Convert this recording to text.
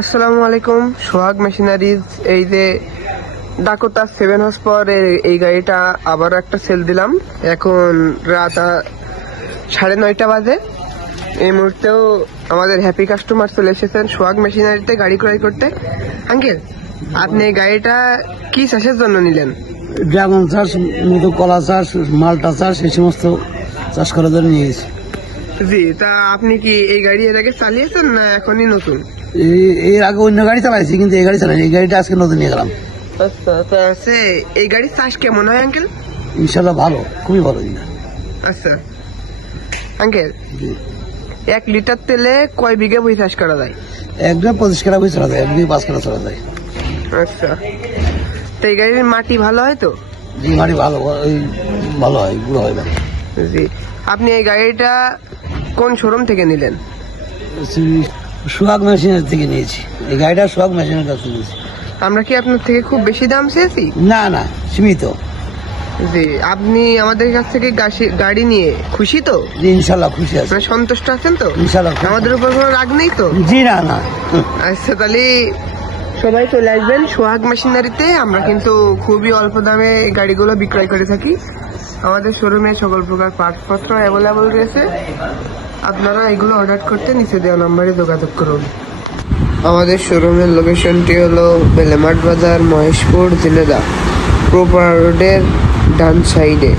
আসসালামু আলাইকুম। সোহাগ মেশিনারিজ, এই যে ডাকোটা 7 হর্স পাওয়ার এই গাড়িটা আবার একটা সেল দিলাম। এখন রাত 9:30 বাজে। এই মুহূর্তেও আমাদের হ্যাপি কাস্টমার চলে এসেছেন সোহাগ মেশিনারিতে গাড়ি ক্রয় করতে। আঙ্কেল, আপনি এই গাড়িটা কি চাষের জন্য নিলেন? ড্রাগন চাষ, মধু কলা চাষ, মালটা চাষ, এই সমস্ত চাষ করার জন্য নিয়েছি। জি, তা আপনি কি এই গাড়ি এর আগে চালিয়েছেন না এখনই নতুন? এর আগে অন্য গাড়ি চালাইছি, কিন্তু এই গাড়ি চালাই, এই গাড়িটা আজকে নতুন নিয়ে গেলাম। আচ্ছা, তা এই গাড়ির চাষ কেমন হয় আঙ্কেল? ইনশাল্লাহ ভালো, খুবই ভালো। আচ্ছা আঙ্কেল, 1 লিটার তেলে কয় বিঘা বই চাষ করা যায়? 1 বিঘা 25 কাঠা বই চলা যায়, 1 বিঘা 5 কাঠা চলা যায়। আচ্ছা, তো এই গাড়ির মাটি ভালো হয় তো? জি, মাটি ভালো, ভালো হয়, গুঁড়ো হয় না। জি, আপনি এই গাড়িটা কোন শোরুম থেকে নিলেন? সোহাগ মেশিনের থেকে নিয়েছি, এই গাড়িটা সোহাগ মেশিনের কাছে নিয়েছি। আমরা কি আপনার থেকে খুব বেশি দাম চেয়েছি? না না, সীমিত। জি, আপনি আমাদের কাছ থেকে গাড়ি নিয়ে খুশি তো? জি, ইনশাল্লাহ খুশি আছে, মানে সন্তুষ্ট আছেন তো? ইনশাল্লাহ। আমাদের উপর কোনো রাগ নেই তো? জি না না। আচ্ছা, তাহলে সবাই চলে আসবেন সোহাগ মেশিনারিতে। আমরা কিন্তু খুবই অল্প দামে গাড়িগুলো বিক্রয় করে থাকি। আমাদের শোরুমে সকল প্রকার পার্টপত্র অ্যাভেলেবল রয়েছে। আপনারা এগুলো অর্ডার করতে নিচে দেওয়া নম্বরে যোগাযোগ করুন। আমাদের শোরুমের লোকেশনটি হলো বেলেমাট বাজার, মহেশপুর, ঝিনেদা, প্রোপার রোডের ডান সাইডে।